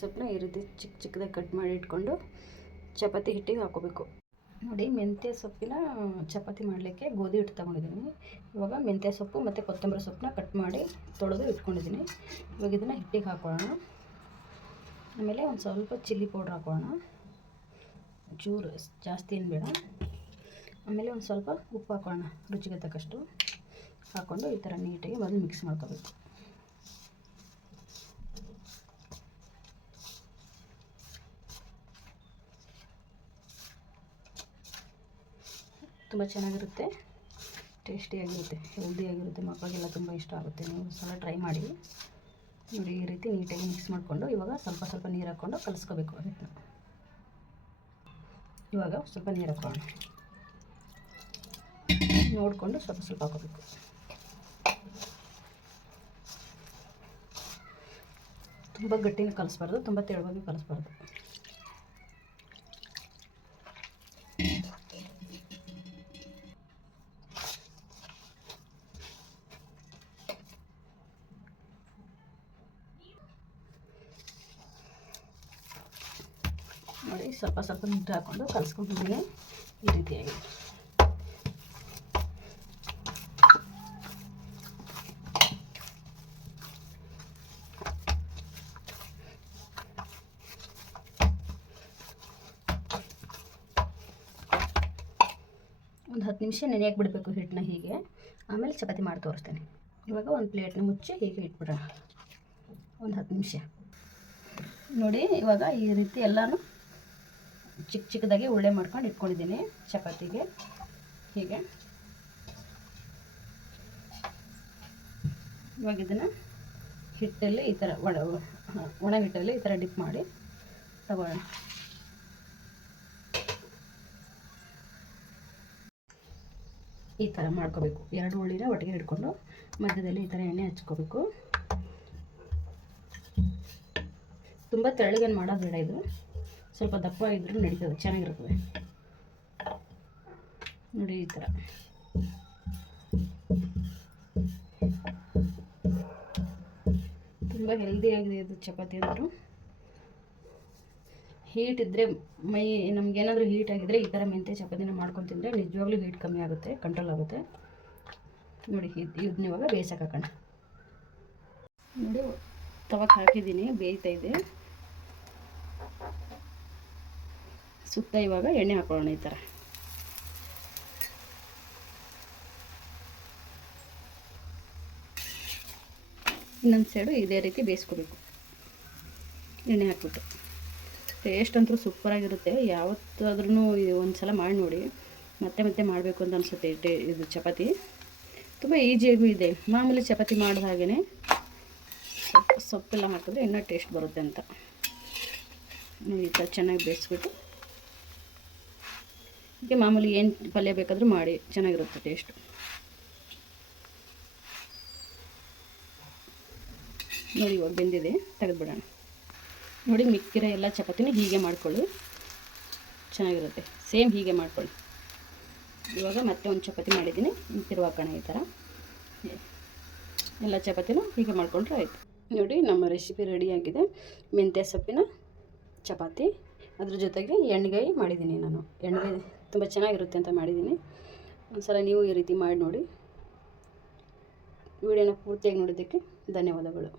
ಸೊಪ್ಪನ್ನ ಈ ರೀತಿ ಚಿಕ್ಕ ಚಿಕ್ಕದಾಗಿ ಕಟ್ ಮಾಡಿ ಇಟ್ಕೊಂಡು ಚಪಾತಿ ಹಿಟ್ಟಿಗೆ ಹಾಕೋಬೇಕು ನೋಡಿ, ಮೆಂತ್ಯ ಸೊಪ್ಪಿನ ಚಪಾತಿ ಮಾಡಲಿಕ್ಕೆ ಗೋಧಿ ಹಿಟ್ಟು ತೊಗೊಂಡಿದ್ದೀನಿ. ಇವಾಗ ಮೆಂತ್ಯ ಸೊಪ್ಪು ಮತ್ತು ಕೊತ್ತಂಬರಿ ಸೊಪ್ಪನ್ನ ಕಟ್ ಮಾಡಿ ತೊಳೆದು ಇಟ್ಕೊಂಡಿದ್ದೀನಿ. ಇವಾಗ ಇದನ್ನು ಹಿಟ್ಟಿಗೆ ಹಾಕೊಳ್ಳೋಣ. ಆಮೇಲೆ ಒಂದು ಸ್ವಲ್ಪ ಚಿಲ್ಲಿ ಪೌಡ್ರ್ ಹಾಕೊಳ್ಳೋಣ. ಚೂರು ಜಾಸ್ತಿ ಏನು ಬೇಡ. ಆಮೇಲೆ ಒಂದು ಸ್ವಲ್ಪ ಉಪ್ಪು ಹಾಕೊಳ್ಳೋಣ, ರುಚಿಗೆ ತಕ್ಕಷ್ಟು. ಹಾಕ್ಕೊಂಡು ಈ ಥರ ನೀಟಾಗಿ ಮೊದಲು ಮಿಕ್ಸ್ ಮಾಡ್ಕೋಬೇಕು. ತುಂಬ ಚೆನ್ನಾಗಿರುತ್ತೆ, ಟೇಸ್ಟಿಯಾಗಿರುತ್ತೆ, ಹೆಲ್ದಿಯಾಗಿರುತ್ತೆ ಮಕ್ಕಳಿಗೆಲ್ಲ ತುಂಬ ಇಷ್ಟ ಆಗುತ್ತೆ. ನೀವು ಸಲ ಟ್ರೈ ಮಾಡಿ, ನೋಡಿ ಈ ರೀತಿ ನೀಟಾಗಿ ಮಿಕ್ಸ್ ಮಾಡಿಕೊಂಡು ಇವಾಗ ಸ್ವಲ್ಪ ಸ್ವಲ್ಪ ನೀರು ಹಾಕ್ಕೊಂಡು ಕಲಿಸ್ಕೋಬೇಕು ಅದನ್ನು. ಇವಾಗ ಸ್ವಲ್ಪ ನೀರು ಹಾಕೋಣ. ನೋಡಿಕೊಂಡು ಸ್ವಲ್ಪ ಸ್ವಲ್ಪ ಹಾಕೋಬೇಕು. ತುಂಬ ಗಟ್ಟಿನ ಕಲಿಸ್ಬಾರ್ದು ತುಂಬ ತೆಳುವಾಗಿ ಕಲಿಸ್ಬಾರ್ದು. ನೋಡಿ ಸ್ವಲ್ಪ ಸ್ವಲ್ಪ ನೀರು ಹಾಕ್ಕೊಂಡು ಕಲಿಸ್ಕೊಂಡಿದ್ದೀನಿ ಈ ರೀತಿಯಾಗಿ ಒಂದು ಹತ್ತು ನಿಮಿಷ ನೆನೆಯಕ್ಕೆ ಬಿಡಬೇಕು ಹಿಟ್ಟನ್ನ ಹೀಗೆ. ಆಮೇಲೆ ಚಪಾತಿ ಮಾಡಿ ತೋರಿಸ್ತೇನೆ. ಇವಾಗ ಒಂದು ಪ್ಲೇಟ್ನ ಮುಚ್ಚಿ ಹೀಗೆ ಇಟ್ಬಿಡೋಣ. ಒಂದು ಹತ್ತು ನಿಮಿಷ. ನೋಡಿ, ಇವಾಗ ಈ ರೀತಿ ಎಲ್ಲನೂ ಚಿಕ್ಕ ಚಿಕ್ಕದಾಗಿ ಉಳ್ಳೆ ಮಾಡ್ಕೊಂಡು ಇಟ್ಕೊಂಡಿದ್ದೀನಿ ಚಪಾತಿಗೆ. ಹೀಗೆ. ಇವಾಗ ಇದನ್ನು ಹಿಟ್ಟಲ್ಲಿ ಈ ಥರ ಒಣ ಒಣ ಹಿಟ್ಟಲ್ಲಿ ಈ ಥರ ಡಿಪ್ ಮಾಡಿ ತಗೊಳ್ಳೋಣ ಈ ಥರ ಮಾಡ್ಕೋಬೇಕು. ಎರಡು ಹುಳಿನ ಒಟ್ಟಿಗೆ ಹಿಡ್ಕೊಂಡು ಮಧ್ಯದಲ್ಲಿ ಈ ಥರ ಎಣ್ಣೆ ಹಚ್ಕೋಬೇಕು. ತುಂಬ ತೆಳ್ಳಗೇನು ಮಾಡೋದು ಬೇಡ ಇದು. ಸ್ವಲ್ಪ ದಪ್ಪ ಇದ್ರೂ ನಡೀತದೆ, ಚೆನ್ನಾಗಿರ್ತದೆ. ನೋಡಿ ಈ ಥರ ತುಂಬ ಹೆಲ್ದಿಯಾಗಿದೆ ಇದು ಚಪಾತಿ ಅಂದರು. ಹೀಟ್ ಇದ್ದರೆ ಮೈ ನಮಗೇನಾದರೂ ಹೀಟ್ ಆಗಿದ್ದರೆ ಈ ಥರ ಮೆಂತ್ಯ ಚಪಾತಿನ ಮಾಡ್ಕೊಂಡು ತಿಂದರೆ ನಿಜವಾಗ್ಲೂ ಹೀಟ್ ಕಮ್ಮಿ ಆಗುತ್ತೆ ಕಂಟ್ರೋಲ್ ಆಗುತ್ತೆ. ನೋಡಿ, ಇದು ಇದನ್ನ ಇವಾಗ ಬೇಯಿಸಕ್ಕೆ ಹಾಕೋಣ. ನೋಡಿ ತವಕ್ಕೆ ಹಾಕಿದ್ದೀನಿ, ಬೇಯ್ತಾ ಇದೆ. ಸುತ್ತ ಇವಾಗ ಎಣ್ಣೆ ಹಾಕೊಳ್ಳೋಣ ಈ ಥರ ಇನ್ನೊಂದು ಸೈಡು ಇದೇ ರೀತಿ ಬೇಯಿಸ್ಕೋಬೇಕು. ಎಣ್ಣೆ ಹಾಕ್ಬಿಟ್ಟು. ಟೇಸ್ಟ್ ಅಂತೂ ಸೂಪರಾಗಿರುತ್ತೆ ಯಾವತ್ತಾದ್ರೂ ಒಂದು ಸಲ ಮಾಡಿ ನೋಡಿ. ಮತ್ತೆ ಮತ್ತೆ ಮಾಡಬೇಕು ಅಂತ ಅನಿಸುತ್ತೆ ಟೇ ಇದು ಚಪಾತಿ. ತುಂಬ ಈಸಿಯಾಗೂ ಇದೆ. ಮಾಮೂಲಿ ಚಪಾತಿ ಮಾಡಿದ ಹಾಗೆಯೇ ಸೊಪ್ಪು, ಸೊಪ್ಪೆಲ್ಲ ಹಾಕಿದ್ರೆ ಇನ್ನೂ ಟೇಸ್ಟ್ ಬರುತ್ತೆ ಅಂತ. ಈ ಥರ ಚೆನ್ನಾಗಿ ಬೇಯಿಸ್ಬಿಟ್ಟು. ಹೀಗೆ ಮಾಮೂಲಿ ಏನು ಪಲ್ಯ ಬೇಕಾದರೂ ಮಾಡಿ. ಚೆನ್ನಾಗಿರುತ್ತೆ ಟೇಸ್ಟು ನೋಡಿ ಇವಾಗ ಬೆಂದಿದೆ. ತೆಗೆದುಬಿಡೋಣ. ನೋಡಿ, ಮಿಕ್ಕಿರೋ ಎಲ್ಲ ಚಪಾತಿನ ಹೀಗೆ ಮಾಡ್ಕೊಳ್ಳಿ. ಚೆನ್ನಾಗಿರುತ್ತೆ. ಸೇಮ್ ಹೀಗೆ ಮಾಡ್ಕೊಳ್ಳಿ. ಇವಾಗ ಮತ್ತೆ ಒಂದು ಚಪಾತಿ ಮಾಡಿದ್ದೀನಿ. ತಿರುವಾಕೋಣ ಈ ಥರ ಎಲ್ಲ ಚಪಾತಿನೂ ಹೀಗೆ ಮಾಡಿಕೊಂಡ್ರೆ ಆಯಿತು. ನೋಡಿ, ನಮ್ಮ ರೆಸಿಪಿ ರೆಡಿಯಾಗಿದೆ ಮೆಂತ್ಯ ಸೊಪ್ಪಿನ ಚಪಾತಿ. ಅದ್ರ ಜೊತೆಗೆ ಎಣ್ಗಾಯಿ ಮಾಡಿದ್ದೀನಿ ನಾನು. ಎಣ್ಗಾಯಿ ತುಂಬ ಚೆನ್ನಾಗಿರುತ್ತೆ ಅಂತ ಮಾಡಿದ್ದೀನಿ. ಒಂದ್ಸಲ ನೀವು ಈ ರೀತಿ ಮಾಡಿ ನೋಡಿ. ವಿಡಿಯೋನ ಪೂರ್ತಿಯಾಗಿ ನೋಡಿದ್ದಕ್ಕೆ ಧನ್ಯವಾದಗಳು.